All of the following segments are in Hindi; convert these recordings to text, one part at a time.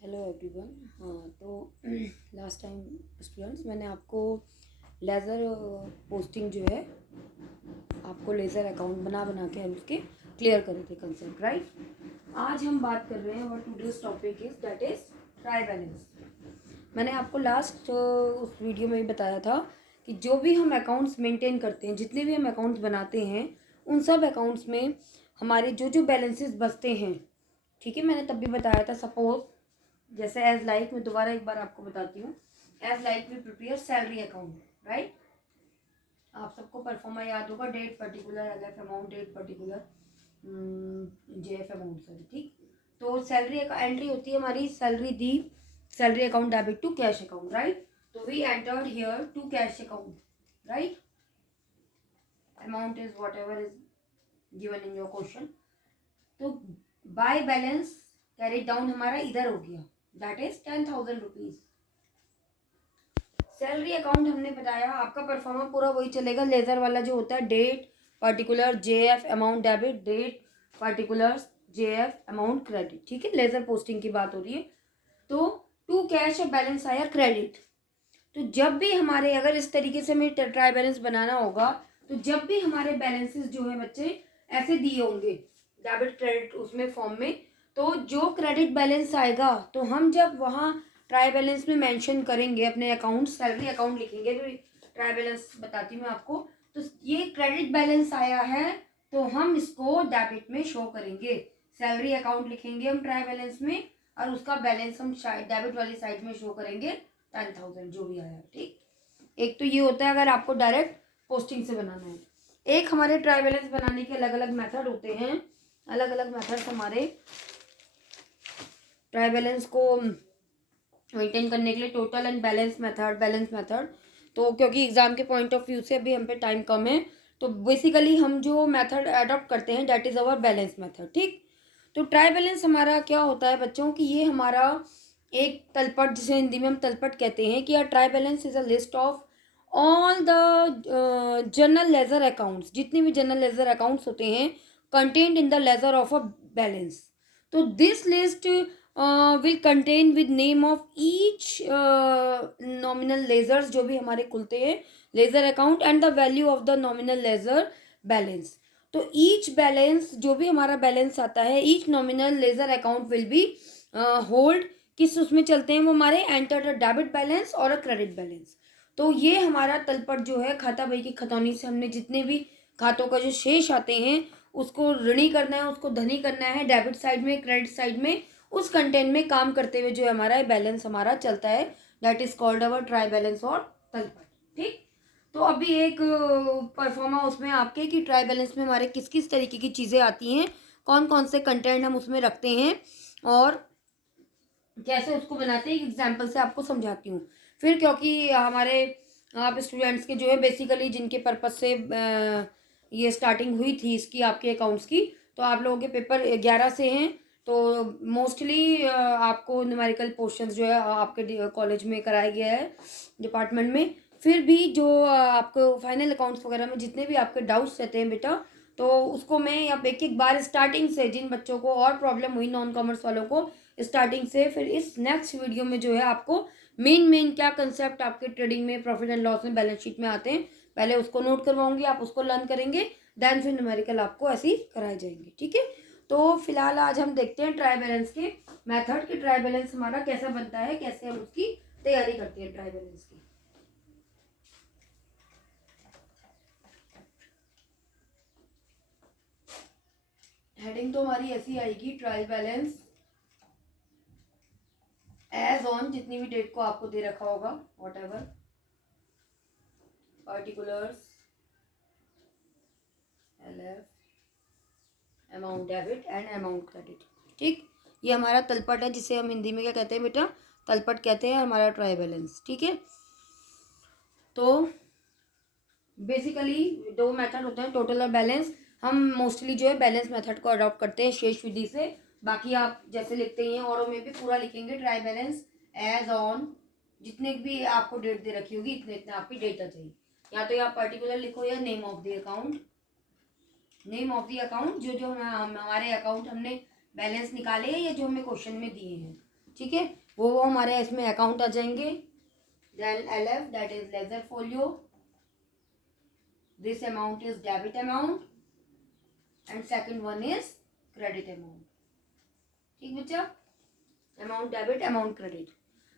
Hello everyone. हाँ, तो लास्ट टाइम स्टूडेंट्स मैंने आपको लेज़र पोस्टिंग जो है आपको लेज़र अकाउंट बना के उसके क्लियर करे थे कंसेप्ट, राइट। आज हम बात कर रहे हैं और today's topic is that is try balance. मैंने आपको लास्ट उस वीडियो में भी बताया था कि जो भी हम अकाउंट्स मेंटेन करते हैं, जितने भी हम अकाउंट्स बनाते हैं, उन सब अकाउंट्स में हमारे जो जो बैलेंसेस बचते हैं, ठीक है, मैंने तब भी बताया था। सपोज जैसे एज लाइक, मैं दोबारा एक बार आपको बताती हूँ। As like we prepare salary account, right. आप सबको परफॉर्मा याद होगा, date particular, L F amount, date particular, J F amount, sorry, ठीक। तो सैलरी एंट्री होती है हमारी, सैलरी दी, salary account debit to cash account, right. तो we entered here to cash account, right. Amount is whatever is given in your question. तो बाय बैलेंस कैरी डाउन हमारा इधर हो गया, that is 10,000 rupees. Salary account हमने बताया, आपका परफॉर्मा पूरा वही चलेगा। लेजर वाला जो होता है, date particular J F amount debit, date particular J F amount credit, ठीक है। लेजर पोस्टिंग की बात हो रही है। तो टू कैश बैलेंस आया क्रेडिट। तो जब भी हमारे, अगर इस तरीके से हमें ट्राई बैलेंस बनाना होगा, तो जब भी हमारे बैलेंसेस जो है बच्चे ऐसे दिए होंगे डेबिट क्रेडिट उसमें फॉर्म में, तो जो क्रेडिट बैलेंस आएगा, तो हम जब वहाँ ट्राई बैलेंस में मेंशन करेंगे अपने अकाउंट, सैलरी अकाउंट लिखेंगे, तो ट्राई बैलेंस बताती हूँ मैं आपको। तो ये क्रेडिट बैलेंस आया है, तो हम इसको डेबिट में शो करेंगे। सैलरी अकाउंट लिखेंगे हम ट्राई बैलेंस में, और उसका बैलेंस हम डेबिट वाली साइड में शो करेंगे 10,000 जो भी आया, ठीक। एक तो ये होता है अगर आपको डायरेक्ट पोस्टिंग से बनाना है। एक हमारे ट्राई बैलेंस बनाने के अलग अलग मेथड होते हैं, अलग अलग मेथड्स हमारे ट्राई बैलेंस को मेंटेन करने के लिए। Total and balance method. तो क्योंकि एग्जाम के पॉइंट ऑफ व्यू से अभी हम पे टाइम कम है, तो बेसिकली हम जो मेथड अडॉप्ट करते हैं that is our balance method, ठीक। तो ट्राई बैलेंस हमारा क्या होता है बच्चों की, ये हमारा एक तलपट, जिसे हिंदी में हम तलपट कहते हैं, कि trial balance is a list of all the general ledger accounts, जितने भी जनरल लेजर अकाउंट्स होते हैं contained in the ledger of a balance. तो this list will contain with name of each nominal ledgers, जो भी हमारे खुलते हैं ledger account, and the value of the nominal ledger balance. तो ईच बैलेंस, जो भी हमारा बैलेंस आता है, each nominal ledger account will B hold, किस उसमें चलते हैं वो हमारे, एंटर द डेबिट बैलेंस और अ क्रेडिट बैलेंस। तो ये हमारा तलपट जो है, खाता बही की खतौनी से हमने जितने भी खातों का जो शेष आते हैं उसको ऋणी करना है, उसको धनी करना है, डेबिट साइड में, क्रेडिट साइड में, उस कंटेंट में काम करते हुए जो है हमारा बैलेंस हमारा चलता है, that is called our trial balance और तलपट, ठीक। तो अभी एक परफॉर्मा उसमें आपके कि ट्राई बैलेंस में हमारे किस किस तरीके की चीज़ें आती हैं, कौन कौन से कंटेंट हम उसमें रखते हैं और कैसे उसको बनाते हैं, एक एग्जाम्पल से आपको समझाती हूँ। फिर क्योंकि हमारे आप स्टूडेंट्स के जो है बेसिकली जिनके पर्पज से ये स्टार्टिंग हुई थी इसकी, आपके अकाउंट्स की, तो आप लोगों के पेपर 11 से हैं, तो मोस्टली आपको न्यूमेरिकल पोर्शंस जो है आपके कॉलेज में कराया गया है डिपार्टमेंट में। फिर भी जो आपको फाइनल अकाउंट्स वगैरह में जितने भी आपके डाउट्स रहते हैं बेटा, तो उसको मैं अब एक एक बार स्टार्टिंग से, जिन बच्चों को और प्रॉब्लम हुई नॉन कॉमर्स वालों को, स्टार्टिंग से फिर इस नेक्स्ट वीडियो में जो है आपको मेन क्या कंसेप्ट आपके ट्रेडिंग में, प्रॉफिट एंड लॉस में, बैलेंस शीट में आते हैं, पहले उसको नोट करवाऊंगी, आप उसको लर्न करेंगे, देन फिर न्यूमेरिकल आपको ऐसे ही कराए जाएंगे, ठीक है। तो फिलहाल आज हम देखते हैं ट्राई बैलेंस के मेथड, कि ट्राई बैलेंस हमारा कैसा बनता है, कैसे हम उसकी तैयारी करते हैं ट्राई बैलेंस की। हेडिंग तो हमारी ऐसी आएगी, ट्रायल बैलेंस एज ऑन, जितनी भी डेट को आपको दे रखा होगा, what ever, particulars, LF, amount debit and amount credit, ठीक। ये हमारा तलपट है, जिसे हम हिंदी में क्या कहते हैं बेटा, तलपट कहते हैं हमारा ट्राई बैलेंस, ठीक है। तो बेसिकली दो मेथड होते हैं, टोटल और बैलेंस। हम मोस्टली जो है बैलेंस मेथड को अडॉप्ट करते हैं शेष विधि से, बाकी आप जैसे लिखते ही हैं औरों में भी पूरा लिखेंगे, ट्राई बैलेंस एज ऑन, जितने भी आपको डेट दे रखी होगी इतने इतने आपकी डेटा चाहिए, या तो आप पर्टिकुलर लिखो या name of the account, name of the account, जो जो हमारे अकाउंट हमने बैलेंस निकाले हैं या जो हमें क्वेश्चन में दिए हैं, ठीक है, वो हमारे इसमें अकाउंट आ जाएंगे। Then LF that is ledger folio, this amount is debit amount and second one is credit amount. ठीक बच्चा, अमाउंट डेबिट अमाउंट क्रेडिट।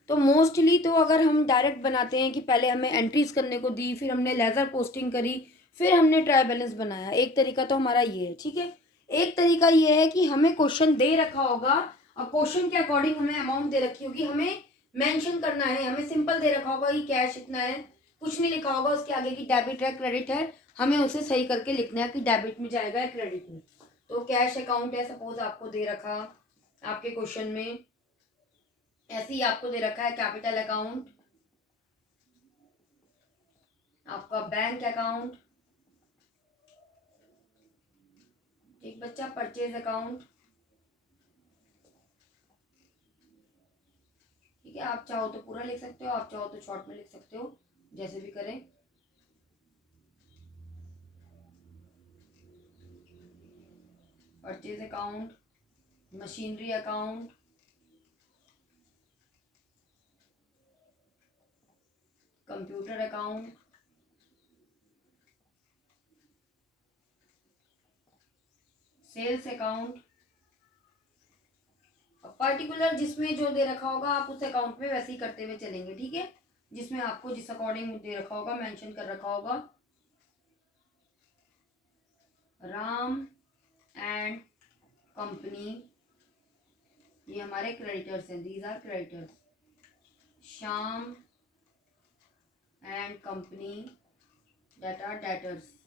तो मोस्टली तो अगर हम डायरेक्ट बनाते हैं कि पहले हमें एंट्रीज करने को दी, फिर हमने लेजर पोस्टिंग करी, फिर हमने ट्रायल बैलेंस बनाया, एक तरीका तो हमारा ये है। ठीक है, एक तरीका ये है कि हमें क्वेश्चन दे रखा होगा और क्वेश्चन के अकॉर्डिंग हमें अमाउंट दे रखी होगी, हमें मेंशन करना है, हमें सिंपल दे रखा होगा कि कैश इतना है, कुछ नहीं लिखा होगा उसके आगे कि डेबिट है क्रेडिट है, हमें उसे सही करके लिखना है कि डेबिट में जाएगा या क्रेडिट में। तो कैश अकाउंट है सपोज आपको दे रखा आपके क्वेश्चन में, ऐसे ही आपको दे रखा है कैपिटल अकाउंट, आपका बैंक अकाउंट, एक बच्चा परचेज अकाउंट। ठीक है, आप चाहो तो पूरा लिख सकते हो, आप चाहो तो शॉर्ट में लिख सकते हो, जैसे भी करें। Purchase account, machinery account, computer account, sales account. Particular जिसमें जो दे रखा होगा आप उस अकाउंट में वैसे ही करते हुए चलेंगे। ठीक है, जिसमें आपको जिस अकॉर्डिंग दे रखा होगा, मेंशन कर रखा होगा। राम एंड कंपनी, ये हमारे क्रेडिटर्स हैं, these are creditors. Shyam and company that are debtors.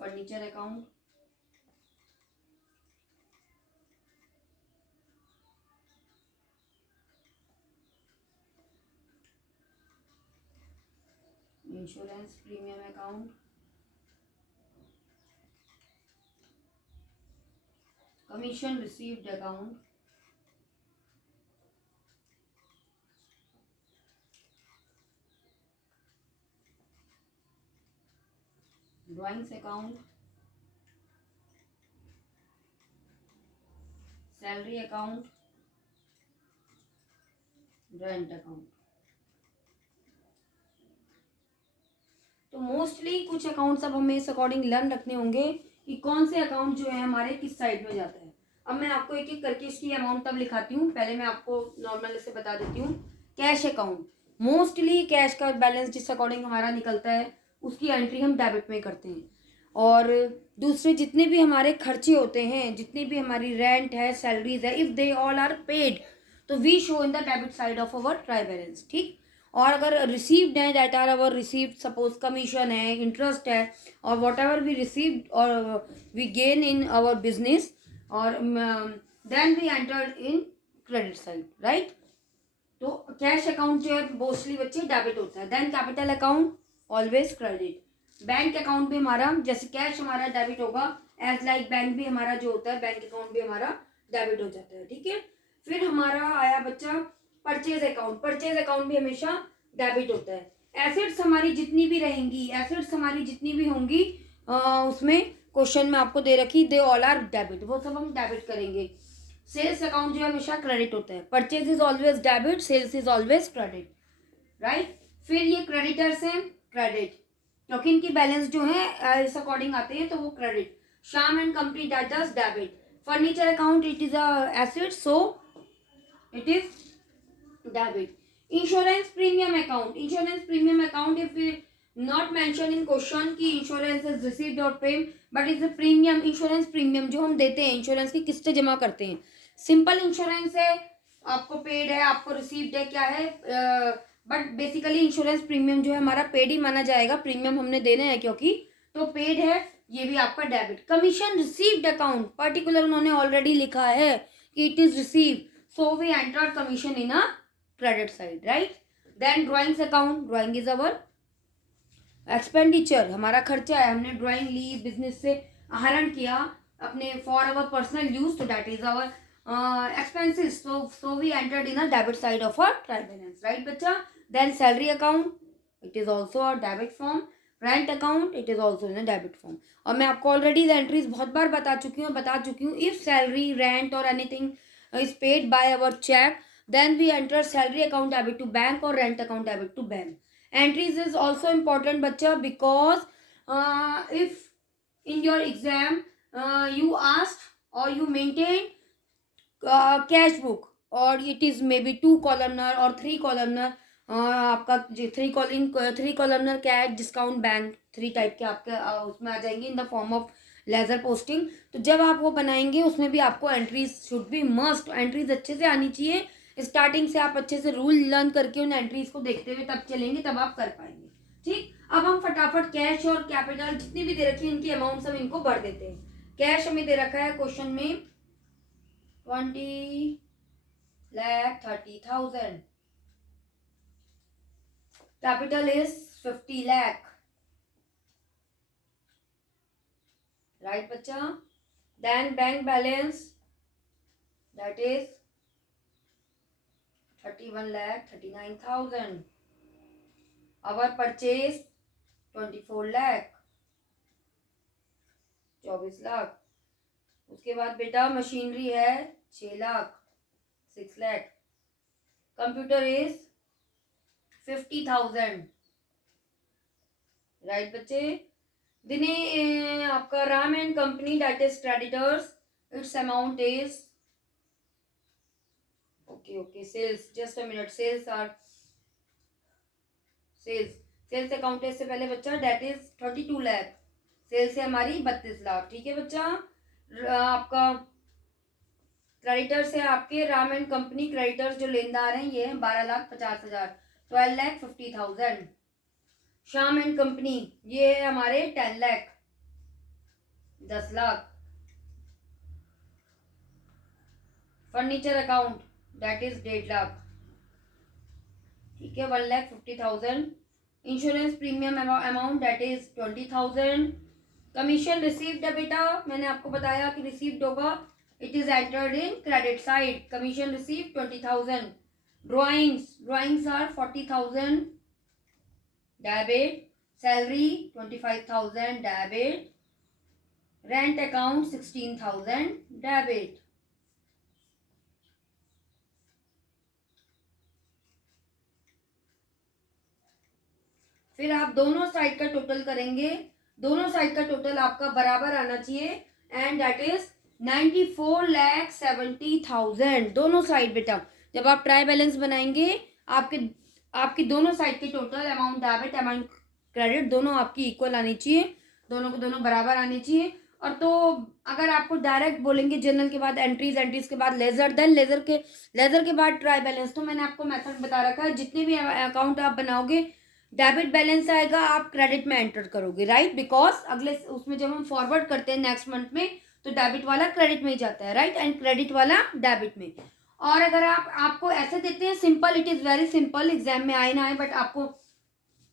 Furniture account, insurance premium account, commission received account, drawings account, salary account, rent account. तो मोस्टली कुछ अकाउंट्स अब हमें इस अकॉर्डिंग लर्न रखने होंगे कि कौन से अकाउंट जो है हमारे किस साइड में जाता है। अब मैं आपको एक एक करके इसकी अमाउंट तब लिखाती हूँ, पहले मैं आपको नॉर्मल से बता देती हूँ। कैश अकाउंट, मोस्टली कैश का बैलेंस जिस अकॉर्डिंग हमारा निकलता है उसकी एंट्री हम डेबिट में करते हैं। और दूसरे जितने भी हमारे खर्चे होते हैं, जितनी भी हमारी रेंट है, सैलरीज है, if they all are paid, तो we show in the debit side of our trial balance. ठीक, और अगर रिसीव्ड है that are our received, suppose commission है, इंटरेस्ट है, और वॉट एवर वी रिसीव्ड और we gain in our business, और then we entered in credit side, right. तो कैश अकाउंट जो है मोस्टली बच्चे डेबिट होता है। Then capital account always credit. Bank account भी हमारा, जैसे कैश हमारा डेबिट होगा, एज लाइक बैंक भी हमारा जो होता है, बैंक अकाउंट भी हमारा डेबिट हो जाता है। ठीक है, फिर हमारा आया बच्चा परचेज अकाउंट। परचेज अकाउंट भी हमेशा डेबिट होता है। एसेट्स हमारी जितनी भी रहेंगी, एसेट्स हमारी जितनी भी होंगी, उसमें क्वेश्चन में आपको दे रखी दे ऑल आर डेबिट, वो सब हम डेबिट करेंगे। सेल्स अकाउंट जो है हमेशा क्रेडिट होता है। Purchase is always debit, sales is always credit, right. फिर ये क्रेडिटर्स हैं क्रेडिट, क्योंकि इनकी बैलेंस जो है इस अकॉर्डिंग आते हैं, तो वो credit. Shyam and company debtors debit. Furniture account it is a asset, so it is debit. Insurance premium account, insurance premium account if not mention in question की इंश्योरेंस इज रिसीव्ड और paid, but is a premium. Insurance premium जो हम देते हैं, इंश्योरेंस की किस्तें जमा करते हैं, सिंपल इंश्योरेंस है, आपको पेड है, आपको रिसीव्ड है, क्या है, बट बेसिकली इंश्योरेंस प्रीमियम जो है हमारा पेड ही माना जाएगा, प्रीमियम हमने देने हैं क्योंकि, तो पेड है, ये भी आपका debit. Commission received account, particular उन्होंने ऑलरेडी लिखा है कि it is received, so we enter commission in a credit side, right. Then drawings account, drawing is our expenditure, हमारा खर्चा है, हमने ड्राइंग ली, बिजनेस से आहरण किया अपने फॉर अवर पर्सनल यूज, तो that is our expenses, so we entered in a debit side of our trial balance, right बच्चा। then salary account, it is also a debit form. Rent account it is also in debit form. और मैं आपको ऑलरेडी एंट्रीज बहुत बार बता चुकी हूँ। इफ सैलरी, रेंट और anything is paid by our cheque, then we enter salary account debit to bank or rent account debit to bank. Entries is also important बच्चा, because if in your exam you asked or you maintain cash book or it is maybe 2 columnar or 3 columnar, आपका 3 columnar cash discount bank 3 type के आपके उसमें आ जाएंगे in the form of ledger posting. तो जब आप वो बनाएंगे उसमें भी आपको entries should be must, entries अच्छे से आनी चाहिए। स्टार्टिंग से आप अच्छे से रूल लर्न करके उन एंट्रीज को देखते हुए तब चलेंगे, तब आप कर पाएंगे। ठीक, अब हम फटाफट कैश और कैपिटल जितनी भी दे रखी है इनकी अमाउंट हम इनको भर देते हैं। कैश हमें दे रखा है क्वेश्चन में 20,30,000, कैपिटल इज 50 लाख, राइट बच्चा। Then bank balance that is 31,39,000, our purchase 24 lakh, 24 lakh. उसके बाद बेटा मशीनरी है 6 lakh, 6 lakh. Computer is 50,000, right बच्चे। दिने आपका Ram and company that is creditors, its amount is okay sales, just a minute, sales account से पहले बच्चा दैट इज 32 लाख, सेल्स है हमारी 32 लाख। ठीक है बच्चा। आपका क्रेडिटर्स है आपके राम एंड कंपनी, क्रेडिटर्स जो लेनदार हैं ये है 12,50,000, 12,50,000। श्याम एंड कंपनी ये है हमारे 10 lakh, 10 lakh. Furniture account that is 1.5 lakh, ठीक है, 1,50,000। Insurance premium amount that is 20,000। Commission received है बेटा, मैंने आपको बताया कि रिसीव्ड होगा, it is entered in credit side. Commission received 20,000। Drawings are 40,000 debit, salary 25,000 debit, rent account 16,000 debit. फिर आप दोनों साइड का टोटल करेंगे, दोनों साइड का टोटल आपका बराबर आना चाहिए एंड दैट इज 94,70,000 दोनों साइड बेटा। जब आप ट्राई बैलेंस बनाएंगे आपके दोनों साइड के total amount debit amount credit दोनों आपकी इक्वल आनी चाहिए, दोनों को दोनों बराबर आनी चाहिए। और तो अगर आपको डायरेक्ट बोलेंगे जनरल के बाद एंट्रीज के बाद लेजर, देन लेजर के बाद ट्राई बैलेंस, तो मैंने आपको मेथड बता रखा है। जितने भी अकाउंट आप बनाओगे डेबिट बैलेंस आएगा, आप क्रेडिट में एंटर करोगे, राइट, बिकॉज अगले उसमें जब हम फॉरवर्ड करते हैं नेक्स्ट मंथ में तो डेबिट वाला क्रेडिट में ही जाता है, राइट, एंड क्रेडिट वाला डेबिट में। और अगर आपको ऐसे देते हैं simple, it is very simple, exam में आए ना आए, बट आपको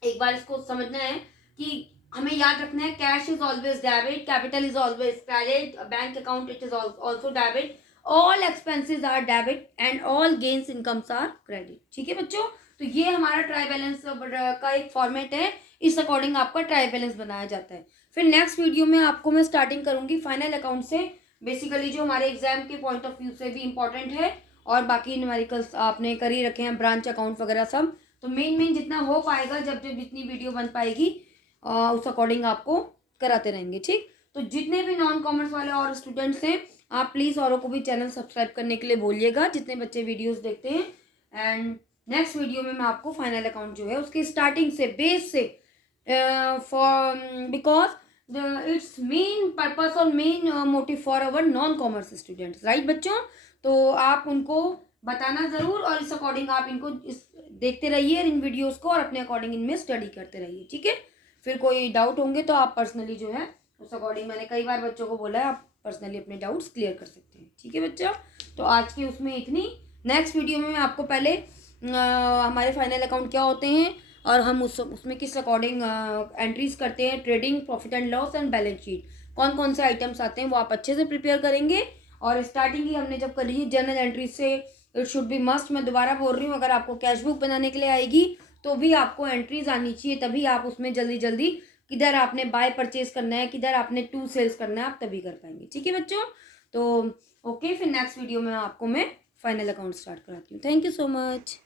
एक बार इसको समझना है कि हमें याद रखना है cash is always debit, capital is always credit, bank account it is also debit, all expenses are debit and all gains incomes are credit. ठीक है बच्चों, तो ये हमारा ट्राई बैलेंस का एक फॉर्मेट है, इस अकॉर्डिंग आपका ट्राई बैलेंस बनाया जाता है। फिर नेक्स्ट वीडियो में आपको मैं स्टार्टिंग करूंगी फाइनल अकाउंट से, बेसिकली जो हमारे एग्जाम के पॉइंट ऑफ व्यू से भी इंपॉर्टेंट है, और बाकी न्यूमेरिकल्स आपने कर ही रखे हैं, ब्रांच अकाउंट वगैरह सब। तो मेन जितना हो पाएगा, जब जितनी वीडियो बन पाएगी उस अकॉर्डिंग आपको कराते रहेंगे। ठीक, तो जितने भी नॉन कॉमर्स वाले और स्टूडेंट्स हैं, आप प्लीज़ औरों को भी चैनल सब्सक्राइब करने के लिए बोलिएगा, जितने बच्चे वीडियोज़ देखते हैं। एंड नेक्स्ट वीडियो में मैं आपको फाइनल अकाउंट जो है उसकी स्टार्टिंग से बेस से for because it's main purpose और main motive for our non commerce students, right बच्चों। तो आप उनको बताना ज़रूर, और इस अकॉर्डिंग आप इनको देखते रहिए इन वीडियोस को, और अपने अकॉर्डिंग इनमें स्टडी करते रहिए। ठीक है, फिर कोई डाउट होंगे तो आप पर्सनली जो है उस अकॉर्डिंग, मैंने कई बार बच्चों को बोला है, आप पर्सनली अपने डाउट्स क्लियर कर सकते हैं। ठीक है बच्चा, तो आज की उसमें इतनी। नेक्स्ट वीडियो में मैं आपको पहले हमारे फाइनल अकाउंट क्या होते हैं और हम उसमें किस अकॉर्डिंग एंट्रीज करते हैं, trading, profit and loss and balance sheet, कौन कौन से आइटम्स आते हैं वो आप अच्छे से प्रिपेयर करेंगे। और स्टार्टिंग ही हमने जब करी है जर्नल एंट्रीज से, इट शुड बी मस्ट, मैं दोबारा बोल रही हूँ, अगर आपको कैश बुक बनाने के लिए आएगी तो भी आपको एंट्रीज आनी चाहिए, तभी आप उसमें जल्दी जल्दी किधर आपने बाय परचेज करना है, किधर आपने टू सेल्स करना है, आप तभी कर पाएंगे। ठीक है बच्चों, तो ओके, फिर नेक्स्ट वीडियो में आपको मैं फाइनल अकाउंट स्टार्ट कराती हूँ। Thank you so much.